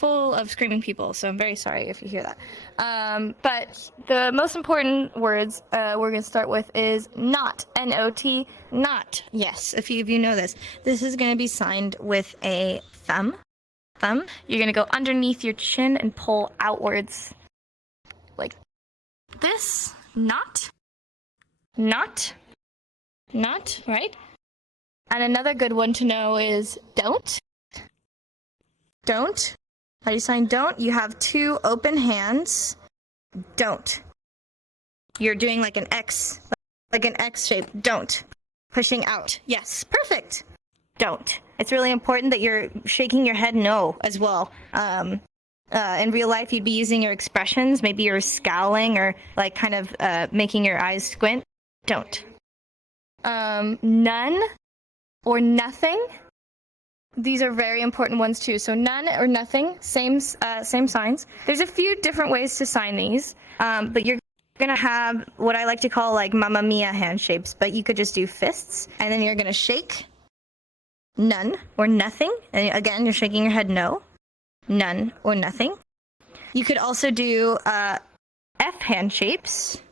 full of screaming people, so I'm very sorry if you hear that. But the most important words we're going to start with is not, N-O-T, not. Yes, a few of you know this. This is going to be signed with a thumb. You're going to go underneath your chin and pull outwards like this. Not, right? And another good one to know is don't. How do you sign don't? You have two open hands. Don't. You're doing like an X shape. Don't. Pushing out. Yes, perfect. Don't. It's really important that you're shaking your head no as well. In real life, you'd be using your expressions. Maybe you're scowling or like kind of making your eyes squint. Don't. None or nothing. These are very important ones too. So none or nothing, same signs. There's a few different ways to sign these, but you're gonna have what I like to call like Mamma Mia hand shapes, but you could just do fists, and then you're gonna shake none or nothing. And again, you're shaking your head no, none or nothing. You could also do F hand shapes,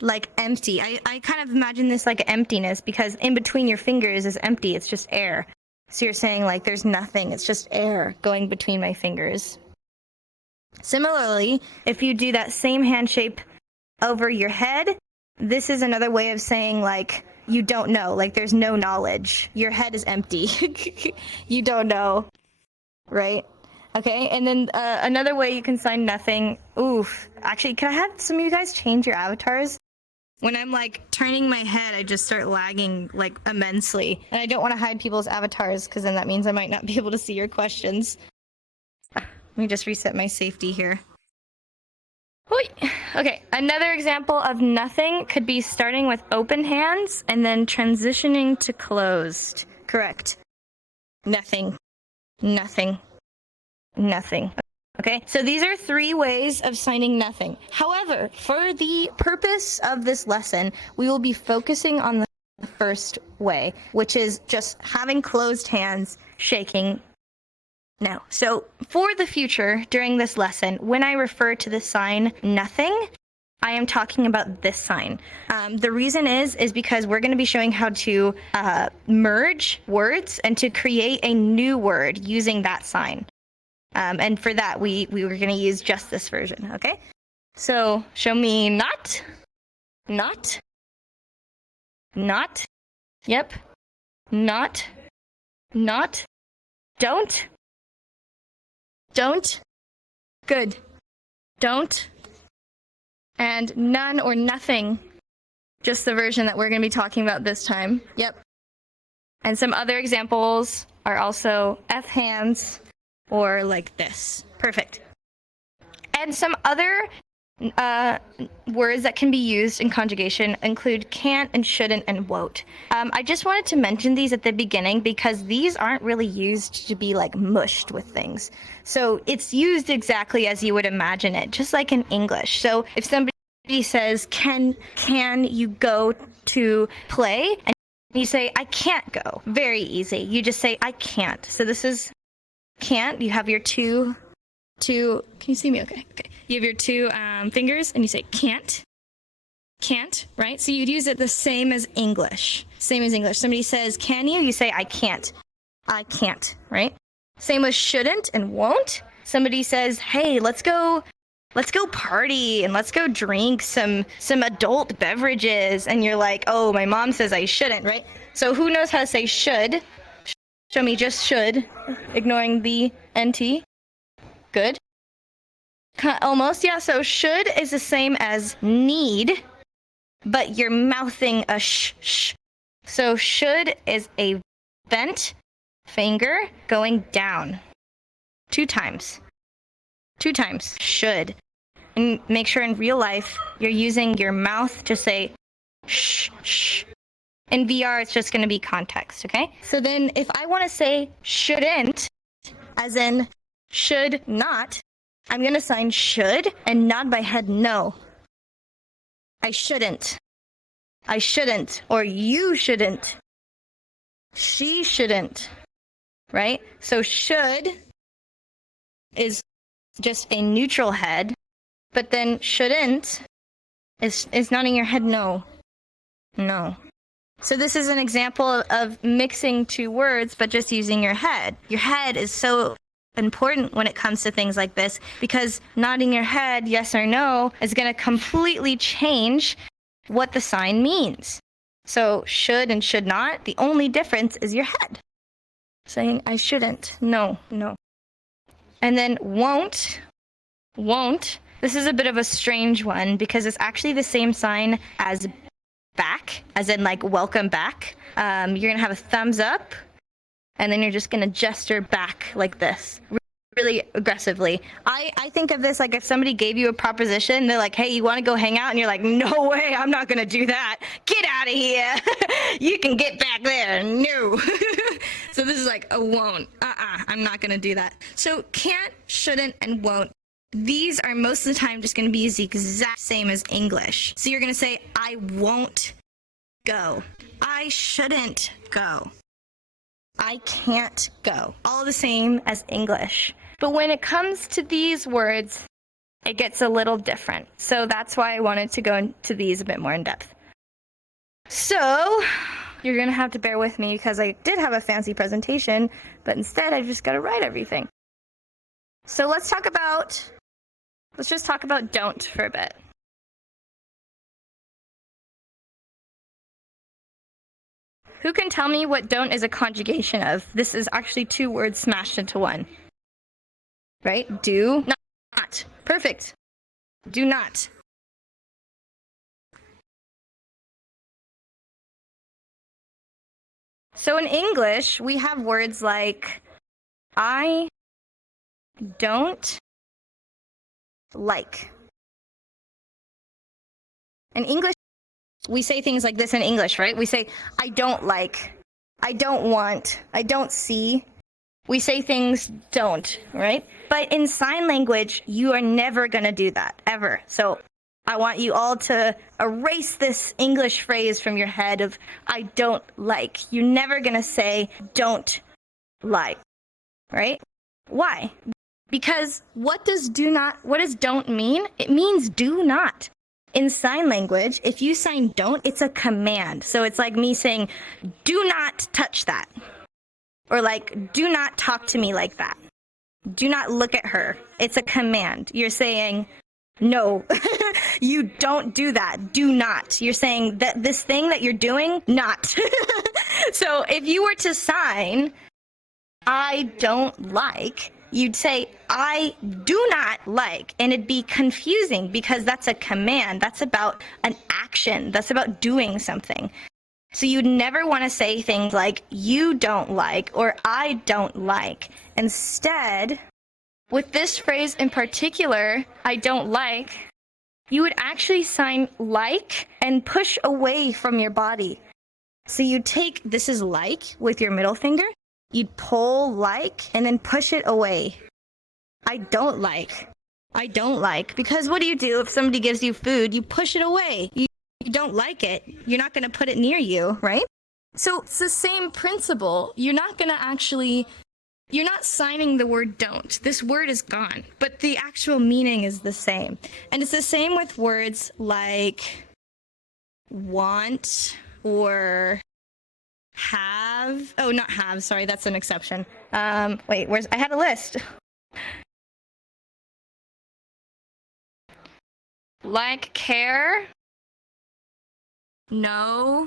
like empty. I kind of imagine this like emptiness because in between your fingers is empty. It's just air. So you're saying like there's nothing, it's just air going between my fingers. Similarly, if you do that same hand shape over your head, this is another way of saying like you don't know, like there's no knowledge. Your head is empty. You don't know, right? Okay, and then another way you can sign nothing. Oof, actually, can I have some of you guys change your avatars? When I'm like turning my head, I just start lagging like immensely. And I don't want to hide people's avatars because then that means I might not be able to see your questions. Let me just reset my safety here. Okay, another example of nothing could be starting with open hands and then transitioning to closed. Correct. Nothing. Okay, so these are three ways of signing nothing. However, for the purpose of this lesson, we will be focusing on the first way, which is just having closed hands, shaking no. So for the future, during this lesson, when I refer to the sign nothing, I am talking about this sign. The reason is because we're going to be showing how to merge words and to create a new word using that sign. And for that, we were going to use just this version, okay? So show me not, yep, not, don't, good, don't, and none or nothing, just the version that we're going to be talking about this time, yep. And some other examples are also F hands, or like this. Perfect. And some other words that can be used in conjugation include can't and shouldn't and won't. I just wanted to mention these at the beginning because these aren't really used to be like mushed with things. So it's used exactly as you would imagine it, just like in English. So if somebody says, can you go to play? And you say, I can't go. Very easy. You just say, I can't. So this is can't. You have your two, can you see me? Okay. You have your two fingers and you say can't, right? So you'd use it the same as English. Somebody says, can you? You say, I can't, right? Same with shouldn't and won't. Somebody says, hey, let's go party and let's go drink some adult beverages. And you're like, oh, my mom says I shouldn't, right? So who knows how to say should? Show me just should, ignoring the NT. Good. Almost, yeah. So should is the same as need, but you're mouthing a sh. So should is a bent finger going down. Two times. Should. And make sure in real life you're using your mouth to say shh. In VR, it's just going to be context, okay? So then if I want to say shouldn't, as in should not, I'm going to sign should and nod my head no. I shouldn't. Or you shouldn't. She shouldn't. Right? So should is just a neutral head, but then shouldn't is nodding your head no. No. So this is an example of mixing two words, but just using your head. Your head is so important when it comes to things like this, because nodding your head yes or no is going to completely change what the sign means. So should and should not, the only difference is your head. Saying I shouldn't, no, no. And then won't. This is a bit of a strange one because it's actually the same sign as back, as in like welcome back. You're going to have a thumbs up, and then you're just going to gesture back like this, really aggressively. I think of this like if somebody gave you a proposition, they're like, hey, you want to go hang out? And you're like, no way, I'm not going to do that. Get out of here. You can get back there. No. So this is like a won't. I'm not going to do that. So can't, shouldn't, and won't. These are most of the time just going to be the exact same as English. So you're going to say, I won't go. I shouldn't go. I can't go. All the same as English. But when it comes to these words, it gets a little different. So that's why I wanted to go into these a bit more in depth. So you're going to have to bear with me because I did have a fancy presentation, but instead I just got to write everything. So let's just talk about don't for a bit. Who can tell me what don't is a conjugation of? This is actually two words smashed into one. Right? Do not. Perfect. Do not. So in English, we have words like I don't like. In English, we say things like this in English, right? We say, I don't like, I don't want, I don't see. We say things don't, right? But in sign language, you are never going to do that, ever. So I want you all to erase this English phrase from your head of I don't like. You're never going to say don't like, right? Why? Because what does don't mean? It means do not. In sign language, if you sign don't, it's a command. So it's like me saying, do not touch that. Or like, do not talk to me like that. Do not look at her. It's a command. You're saying, no, you don't do that. Do not. You're saying that this thing that you're doing, not. So if you were to sign, I don't like, you'd say, I do not like, and it'd be confusing because that's a command. That's about an action. That's about doing something. So you'd never want to say things like, you don't like, or I don't like. Instead, with this phrase in particular, I don't like, you would actually sign like and push away from your body. So you take, this is like, with your middle finger, you'd pull like, and then push it away. I don't like. I don't like. Because what do you do if somebody gives you food? You push it away. You don't like it. You're not going to put it near you, right? So it's the same principle. You're not signing the word don't. This word is gone, but the actual meaning is the same. And it's the same with words like want or have. Oh, not have. Sorry, that's an exception. Wait, I had a list. Like, care, no,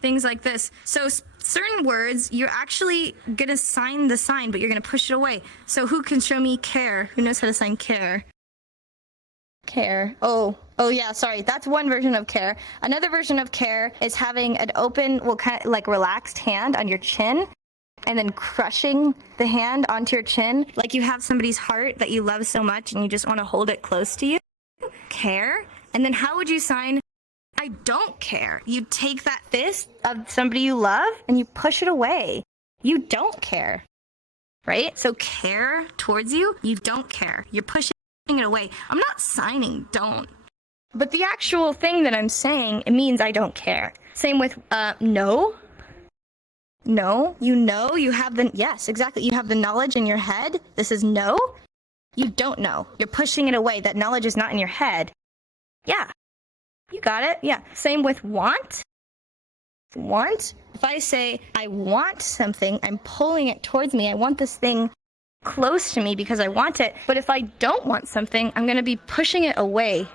things like this. So certain words, you're actually going to sign the sign, but you're going to push it away. So who can show me care? Who knows how to sign care? Care. Oh yeah, sorry. That's one version of care. Another version of care is having an open, kind of like relaxed hand on your chin and then crushing the hand onto your chin. Like you have somebody's heart that you love so much and you just want to hold it close to you. Care. And then how would you sign I don't care? You take that fist of somebody you love and you push it away. You don't care. Right? So care towards you, you don't care. You're pushing it away. I'm not signing don't. But the actual thing that I'm saying, it means I don't care. Same with no. No. You know, you have the, yes, exactly. You have the knowledge in your head. This is no. You don't know. You're pushing it away. That knowledge is not in your head. Yeah. You got it. Yeah. Same with want. Want. If I say I want something, I'm pulling it towards me. I want this thing close to me because I want it. But if I don't want something, I'm going to be pushing it away.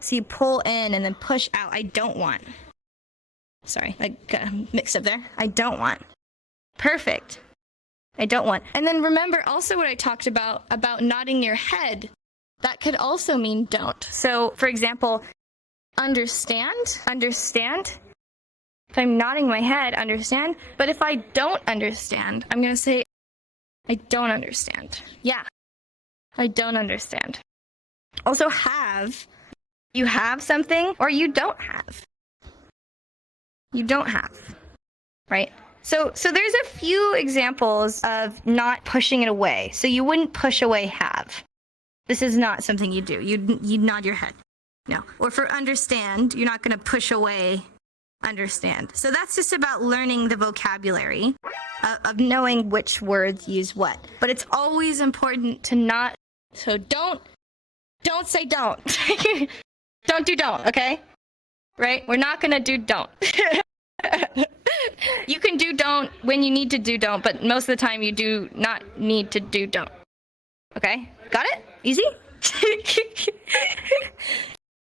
So you pull in and then push out. I don't want. Sorry, I got mixed up there. I don't want. Perfect. I don't want. And then remember also what I talked about nodding your head. That could also mean don't. So for example, understand. If I'm nodding my head, understand. But if I don't understand, I'm going to say, I don't understand. Yeah, I don't understand. Also have. You have something or you don't have. You don't have, right? So there's a few examples of not pushing it away. So you wouldn't push away have. This is not something you do. You nod your head. No. Or for understand, you're not going to push away understand. So that's just about learning the vocabulary of knowing which words use what. But it's always important to not, so don't say don't. Don't do don't, okay? Right? We're not going to do don't. You can do don't when you need to do don't, but most of the time you do not need to do don't. Okay? Got it? Easy?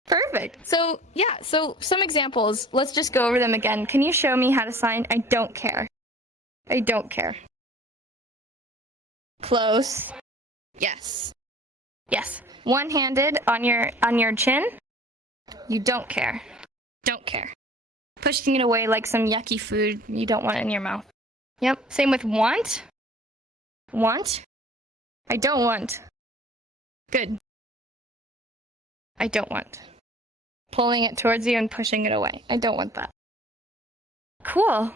Perfect. So, yeah, so some examples. Let's just go over them again. Can you show me how to sign I don't care? I don't care. Close. Yes. Yes. One-handed on your chin. You don't care. Don't care. Pushing it away like some yucky food you don't want in your mouth. Yep. Same with want. Want. I don't want. Good. I don't want. Pulling it towards you and pushing it away. I don't want that. Cool.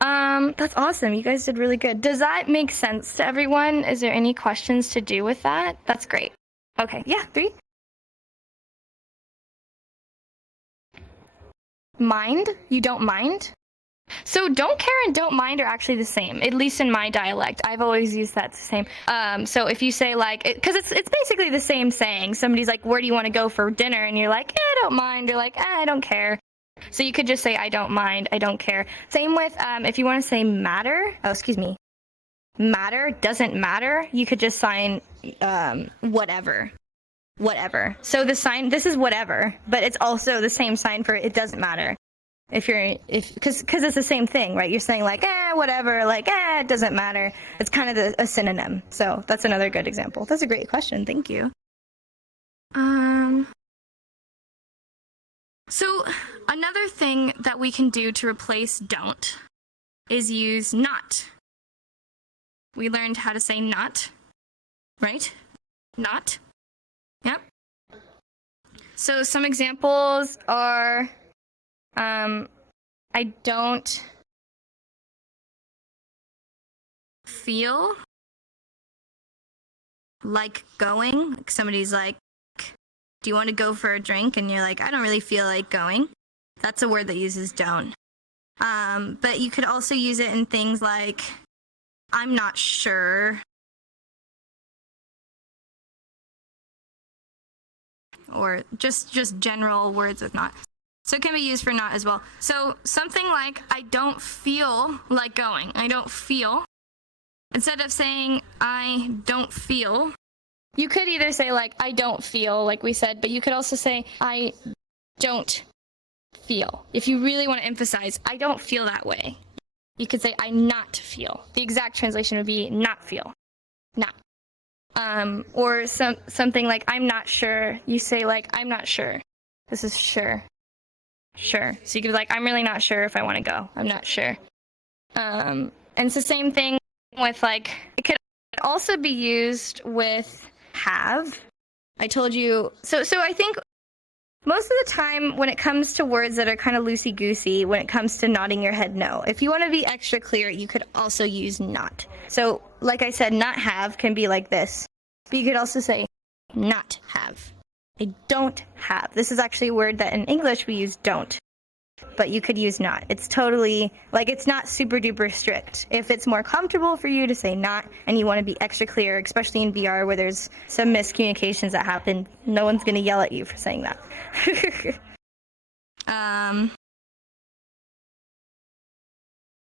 That's awesome. You guys did really good. Does that make sense to everyone? Is there any questions to do with that? That's great. Okay. Yeah. 3. Mind? You don't mind? So don't care and don't mind are actually the same, at least in my dialect. I've always used that the same. So if you say like, because it's basically the same saying. Somebody's like, where do you want to go for dinner? And you're like, I don't mind. You're like, I don't care. So you could just say, I don't mind. I don't care. Same with if you want to say matter. Oh, excuse me. Matter doesn't matter. You could just sign whatever. Whatever. So the sign, this is whatever, but it's also the same sign for it doesn't matter. Because it's the same thing, right? You're saying like, whatever, like, it doesn't matter. It's kind of a synonym. So that's another good example. That's a great question. Thank you. So another thing that we can do to replace don't is use not. We learned how to say not, right? Not. Yep. So some examples are, I don't feel like going. Like somebody's like, do you want to go for a drink? And you're like, I don't really feel like going. That's a word that uses don't. But you could also use it in things like, I'm not sure. Or just general words with not. So it can be used for not as well. So something like, I don't feel like going. I don't feel. Instead of saying, I don't feel, you could either say like, I don't feel, like we said, but you could also say, I don't feel. If you really want to emphasize, I don't feel that way. You could say, I not feel. The exact translation would be not feel. Not. Or something like, I'm not sure. You say like, I'm not sure. This is sure. Sure. So you could be like, I'm really not sure if I want to go. I'm not sure. And it's the same thing with like, it could also be used with have. I told you, so I think most of the time when it comes to words that are kind of loosey-goosey, when it comes to nodding your head no, if you want to be extra clear, you could also use not. So like I said, not have can be like this, but you could also say not have. I don't have. This is actually a word that in English we use don't. but you could use not. It's totally, like, it's not super duper strict. If it's more comfortable for you to say not and you want to be extra clear, especially in VR where there's some miscommunications that happen, no one's going to yell at you for saying that.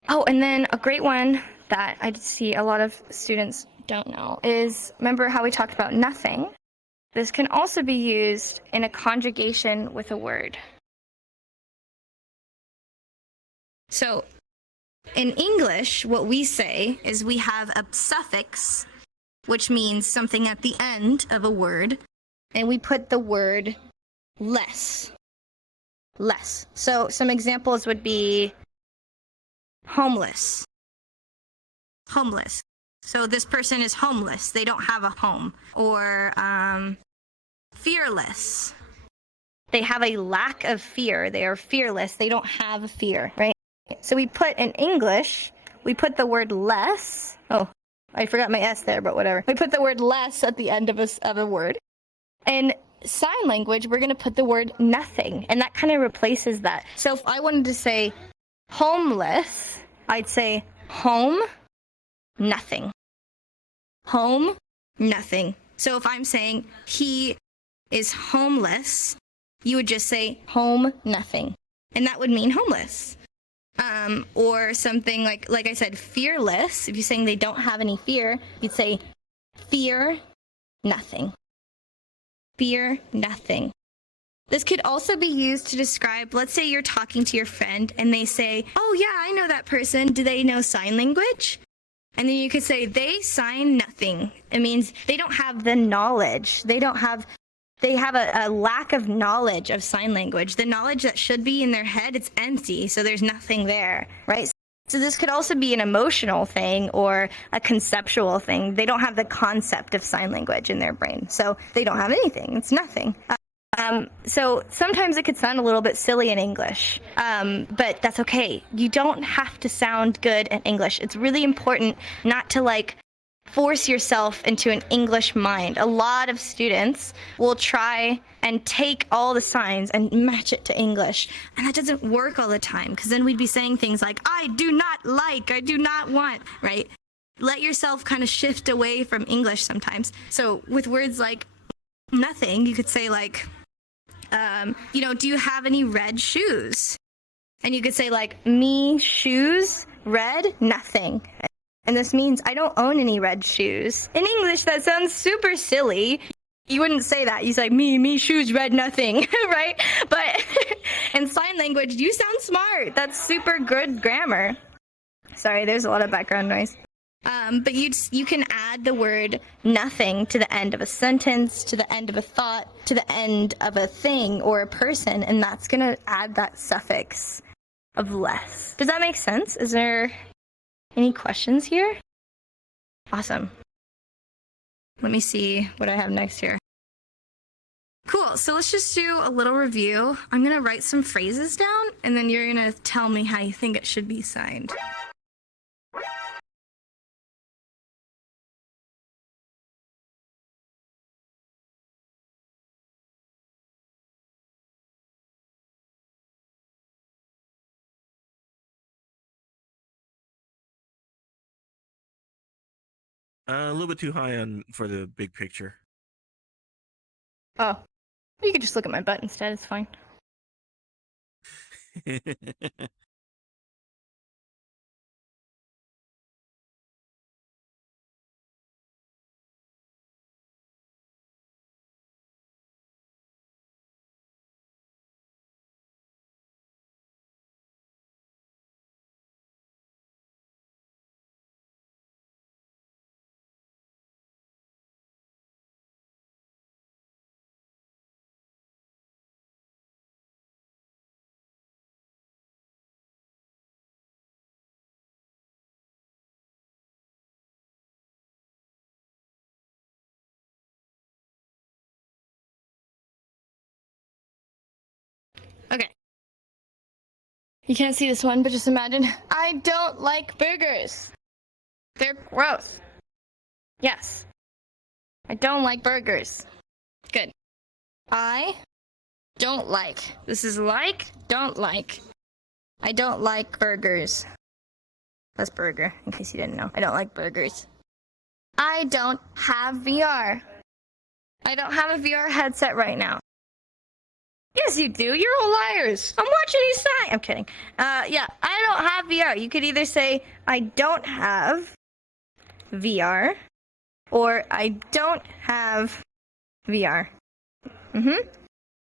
Oh, and then a great one that I see a lot of students don't know is, remember how we talked about nothing? This can also be used in a conjugation with a word. So in English, what we say is we have a suffix, which means something at the end of a word, and we put the word less. Less. So some examples would be homeless. Homeless. So this person is homeless. They don't have a home. Or fearless. They have a lack of fear. They are fearless. They don't have a fear, right? So we put in English, we put the word less. Oh, I forgot my S there, but whatever. We put the word less at the end of a word. In sign language, we're going to put the word nothing, and that kind of replaces that. So if I wanted to say homeless, I'd say home, nothing. Home, nothing. So if I'm saying he is homeless, you would just say home, nothing. And that would mean homeless. Or something like I said, fearless. If you're saying they don't have any fear, you'd say fear, nothing. Fear, nothing. This could also be used to describe, let's say you're talking to your friend and they say, oh yeah, I know that person. Do they know sign language? And then you could say they sign nothing. It means they don't have the knowledge. They have a lack of knowledge of sign language. The knowledge that should be in their head, it's empty, so there's nothing there, right? So this could also be an emotional thing or a conceptual thing. They don't have the concept of sign language in their brain, so they don't have anything. It's nothing. So sometimes it could sound a little bit silly in English, but that's okay. You don't have to sound good in English. It's really important not to force yourself into an English mind. A lot of students will try and take all the signs and match it to English, and that doesn't work all the time, because then we'd be saying things like, I do not like, I do not want, right? Let yourself kind of shift away from English sometimes. So with words like nothing, you could say do you have any red shoes? And you could say me, shoes, red, nothing. And this means I don't own any red shoes. In English, that sounds super silly. You wouldn't say that. You say me, shoes, red, nothing, right? But in sign language, you sound smart. That's super good grammar. Sorry, there's a lot of background noise. But you can add the word nothing to the end of a sentence, to the end of a thought, to the end of a thing or a person, and that's going to add that suffix of less. Does that make sense? Is there any questions here? Awesome. Let me see what I have next here. Cool, so let's just do a little review. I'm going to write some phrases down, and then you're going to tell me how you think it should be signed. A little bit too high for the big picture. Oh, you could just look at my butt instead. It's fine. Okay. You can't see this one, but just imagine. I don't like burgers. They're gross. Yes. I don't like burgers. Good. I don't like. This is like, don't like. I don't like burgers. That's burger, in case you didn't know. I don't like burgers. I don't have VR. I don't have a VR headset right now. Yes, you do. You're all liars. I'm watching you sign. I'm kidding. Yeah, I don't have VR. You could either say, I don't have VR, or I don't have VR.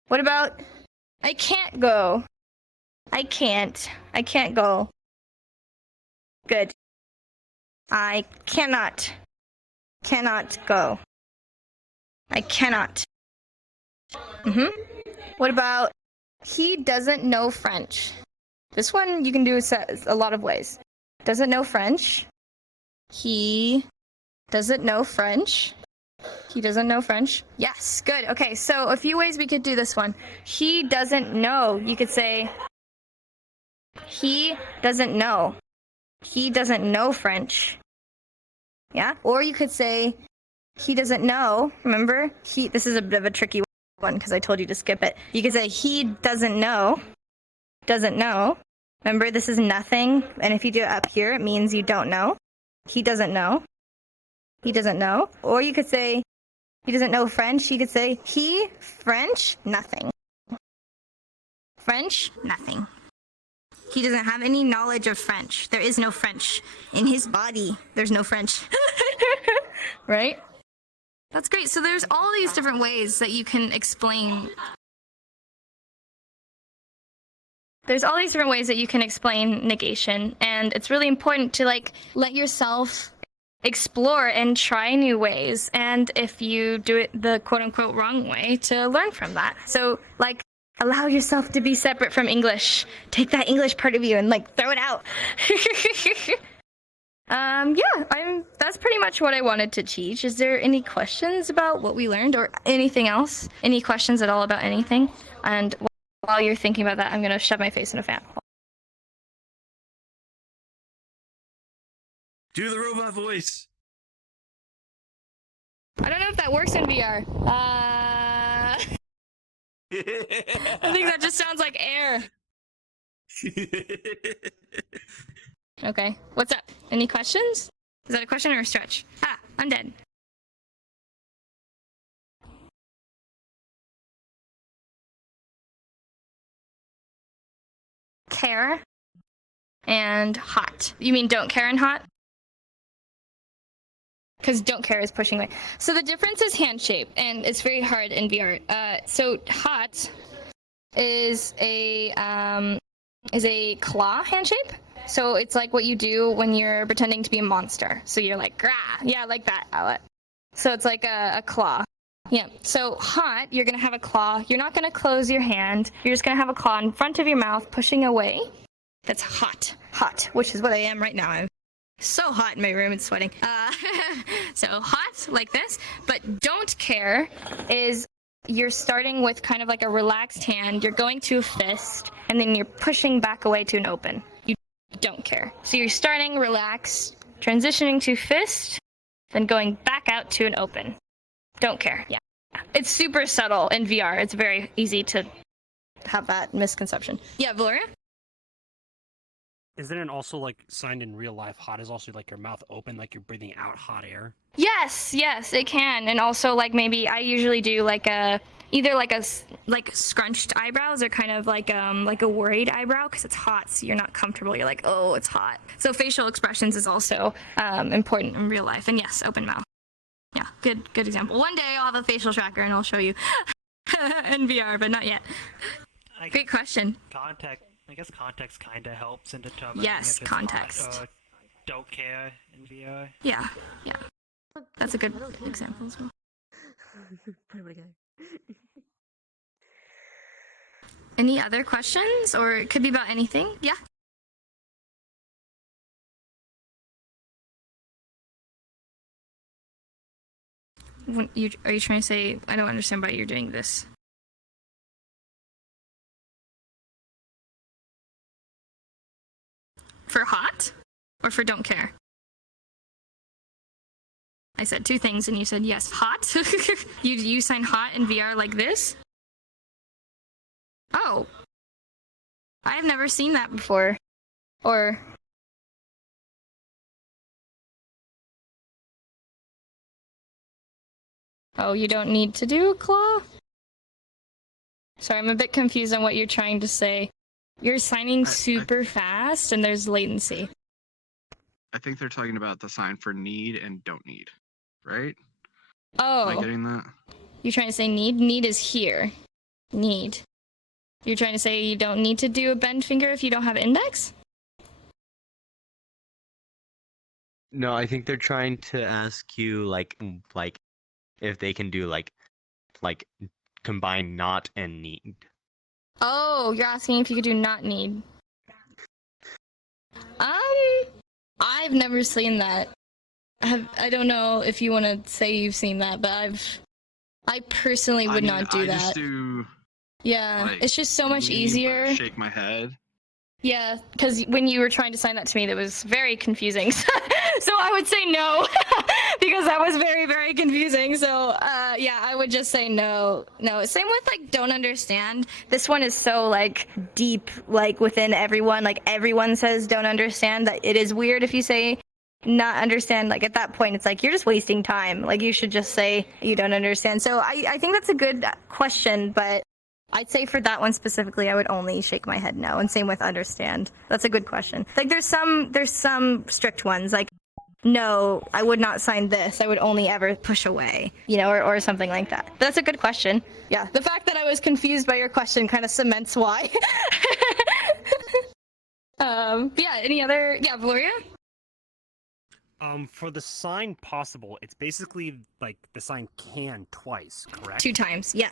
What about, I can't go? I can't go. Good. I cannot go. I cannot. What about, he doesn't know French? This one you can do a lot of ways. Doesn't know French. He doesn't know French. He doesn't know French. Yes, good. Okay, so a few ways we could do this one. He doesn't know. You could say, he doesn't know. He doesn't know French. Yeah? Or you could say, he doesn't know. Remember? This is a bit of a tricky one because I told you to skip it. You could say, he doesn't know. Doesn't know. Remember, this is nothing. And if you do it up here, it means you don't know. He doesn't know. He doesn't know. Or you could say, he doesn't know French. You could say, he, French, nothing. French, nothing. He doesn't have any knowledge of French. There is no French. In his body, there's no French. Right? That's great. So there's all these different ways that you can explain. There's all these different ways that you can explain negation, and it's really important to let yourself explore and try new ways. And if you do it the quote-unquote wrong way, to learn from that. So allow yourself to be separate from English. Take that English part of you and throw it out. Yeah, that's pretty much what I wanted to teach. Is there any questions about what we learned or anything else? Any questions at all about anything? And while you're thinking about that, I'm gonna shove my face in a fan. Do the robot voice. I don't know if that works in VR. I think that just sounds like air. Okay, what's up? Any questions? Is that a question or a stretch? Ah, I'm dead. Care and hot. You mean don't care and hot? Because don't care is pushing away. So the difference is hand shape, and it's very hard in VR. So hot is a claw hand shape. So it's like what you do when you're pretending to be a monster. So you're like, grah, yeah, like that, Owlet. So it's like a claw. Yeah, so hot, you're gonna have a claw. You're not gonna close your hand. You're just gonna have a claw in front of your mouth, pushing away. That's hot, which is what I am right now. I'm so hot in my room and sweating. So hot, like this. But don't care is you're starting with kind of like a relaxed hand. You're going to a fist, and then you're pushing back away to an open. You don't care. So you're starting relaxed, transitioning to fist, then going back out to an open. Don't care. Yeah. It's super subtle in VR. It's very easy to have that misconception. Yeah, Valoria? Isn't it also signed in real life? Hot is also your mouth open, you're breathing out hot air. Yes, it can. And also maybe I usually do either scrunched eyebrows or kind of like a worried eyebrow because it's hot, so you're not comfortable. You're like, oh, it's hot. So facial expressions is also important in real life. And yes, open mouth. Yeah, good example. One day I'll have a facial tracker and I'll show you in VR, but not yet. Great question. I guess context kind of helps in determining Yes, if it's context. hot or don't care in VR. Yeah. That's a good example as well. Put it together. Any other questions, or it could be about anything? Yeah. Are you trying to say, I don't understand why you're doing this? For hot? Or for don't care? I said two things and you said yes. Hot? you sign hot in VR like this? Oh. I've never seen that before. Or... Oh, you don't need to do claw? Sorry, I'm a bit confused on what you're trying to say. You're signing super fast and there's latency. I think they're talking about the sign for need and don't need, right? Oh. Am I getting that? You're trying to say need? Need is here. Need. You're trying to say you don't need to do a bend finger if you don't have index? No, I think they're trying to ask you like if they can do like combine not and need. Oh, you're asking if you could do not need. I've never seen that. I don't know if you want to say you've seen that, but I personally would not do I that. Just do, yeah, like, it's just so much lean, easier. Shake my head. Yeah, because when you were trying to sign that to me, that was very confusing. So I would say no, because that was very, very confusing. So yeah, I would just say no. No, same with like don't understand. This one is so like deep, like within everyone. Like everyone says don't understand. That it is weird if you say not understand. Like at that point, it's like you're just wasting time. Like you should just say you don't understand. So I think that's a good question, but I'd say for that one specifically, I would only shake my head no, and same with understand. That's a good question. Like there's some strict ones, like no, I would not sign this. I would only ever push away, you know, or something like that. But that's a good question. Yeah, the fact that I was confused by your question kind of cements why. Yeah, any other? Yeah, Valoria? For the sign possible, it's basically like the sign can twice, correct? 2 times, yeah.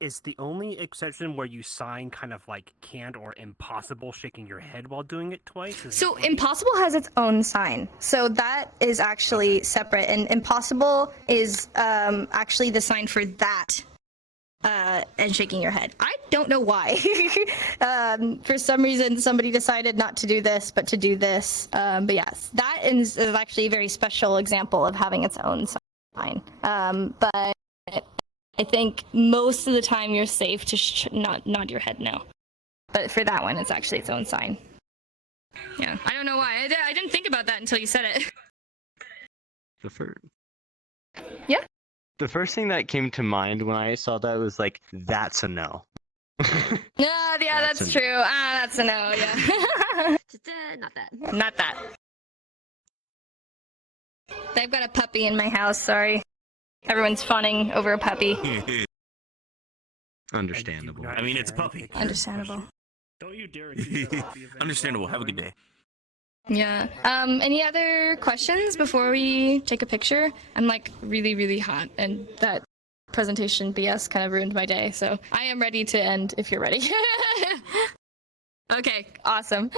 Is the only exception where you sign kind of like can't or impossible shaking your head while doing it twice? So impossible has its own sign. So that is actually separate, and impossible is actually the sign for that and shaking your head. I don't know why. For some reason, somebody decided not to do this, but to do this. But yes, that is actually a very special example of having its own sign. But I think most of the time you're safe to not nod your head no. But for that one, it's actually its own sign. Yeah, I don't know why. I didn't think about that until you said it. Yeah? The first thing that came to mind when I saw that was like, that's a no. No, yeah, that's true. That's a no, yeah. Just not that. Not that. I've got a puppy in my house, sorry. Everyone's fawning over a puppy. Understandable. I mean, it's a puppy. Understandable. Don't you dare accuse the puppy of any Understandable. Have a good wrongdoing. day. Yeah. Any other questions before we take a picture? I'm like really, really hot, and that presentation BS kind of ruined my day, so I am ready to end if you're ready. Okay, awesome.